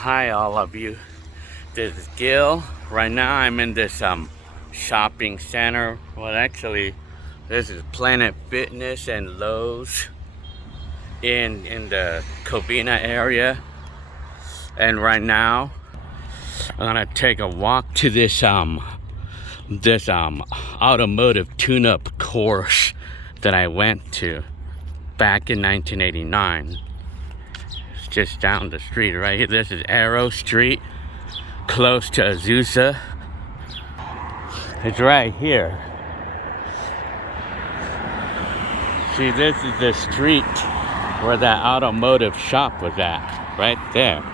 Hi all of you, this is Gil. Right now I'm in this shopping center. Well, actually this is Planet Fitness and Lowe's in the Covina area. And right now I'm gonna take a walk to this automotive tune-up course that I went to back in 1989. It's just down the street right here. This is Arrow Street, close to Azusa. It's right here. See, this is the street where that automotive shop was at, right there.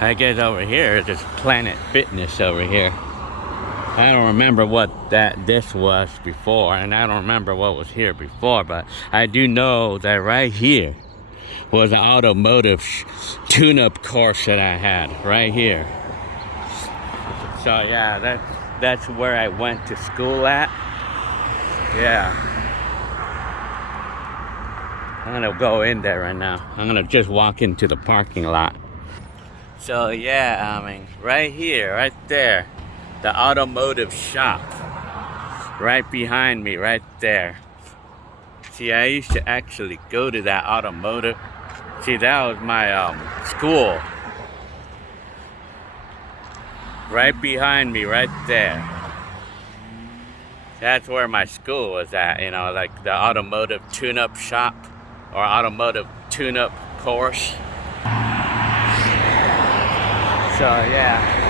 I guess over here is just Planet Fitness over here. I don't remember what this was before, and I don't remember what was here before, but I do know that right here was an automotive tune-up course that I had right here. So yeah, that's where I went to school at. Yeah. I'm gonna go in there right now. I'm gonna just walk into the parking lot. So yeah, I mean, right here, right there, the automotive shop, right behind me, right there. See, I used to actually go to that automotive. See, that was my school. Right behind me, right there. That's where my school was at, you know, like the automotive tune-up shop or automotive tune-up course. So yeah.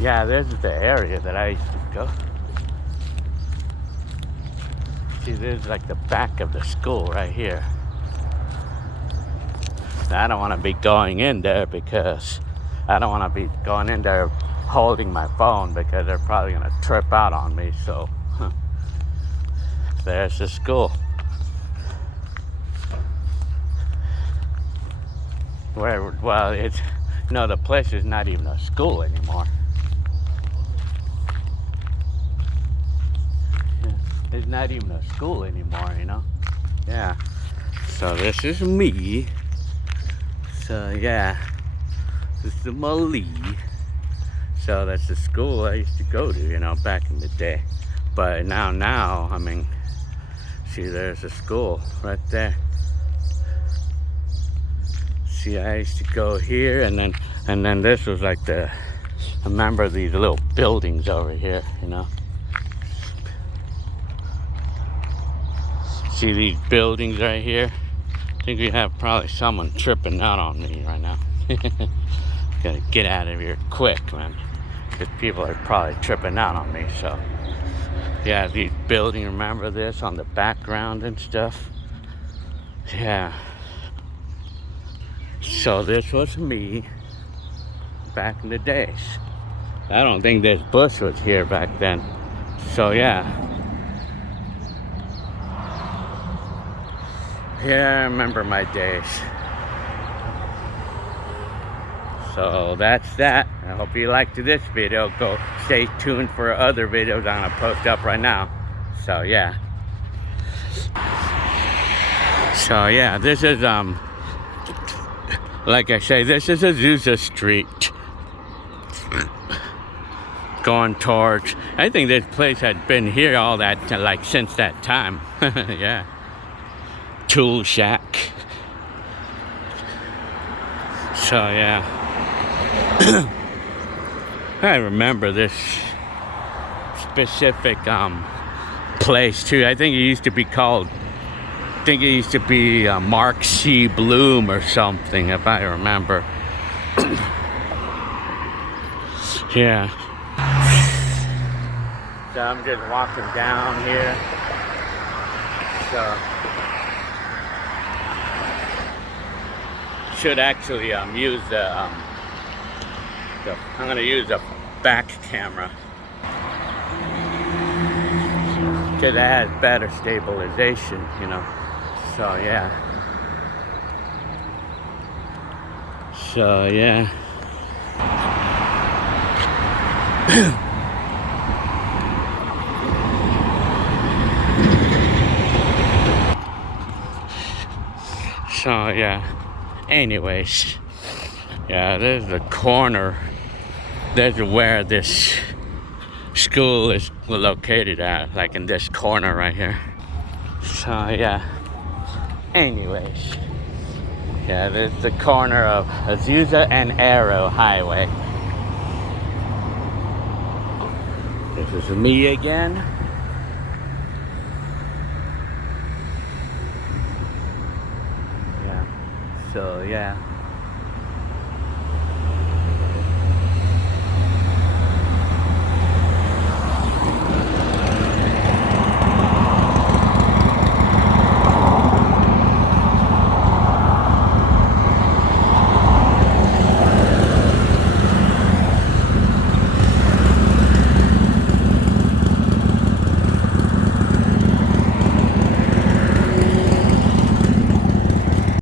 Yeah, this is the area that I used to go. See, this is like the back of the school right here. I don't want to be going in there because I don't want to be going in there holding my phone because they're probably going to trip out on me. So there's the school. Well, it's, no, the place is not even a school anymore. It's not even a school anymore, you know? Yeah. So this is me. So yeah. This is Molly. So that's the school I used to go to, you know, back in the day. But now, I mean, see, there's a school right there. See, I used to go here, and then this was like I remember these little buildings over here, you know? See these buildings right here? I think we have probably someone tripping out on me right now. Gotta get out of here quick, man. Because people are probably tripping out on me, so. Yeah, these buildings, remember this on the background and stuff? Yeah. So this was me back in the days. I don't think this bush was here back then. So yeah. Yeah, I remember my days. So that's that. I hope you liked this video. Go stay tuned for other videos I'm gonna post up right now. So yeah. So yeah, this is like I say, this is Azusa Street. Going towards, I think this place had been here all that, like since that time. Yeah. Tool shack. So yeah. I remember this specific place too. I think it used to be called, Mark C. Bloom or something, if I remember. Yeah. So I'm just walking down here. should actually use I'm gonna use a back camera because it has better stabilization, you know. So yeah. So yeah. So yeah. Anyways, yeah, there's the corner. There's where this school is located at, like in this corner right here. So yeah. Anyways, yeah, this is the corner of Azusa and Arrow Highway. This is me again. Yeah. So yeah.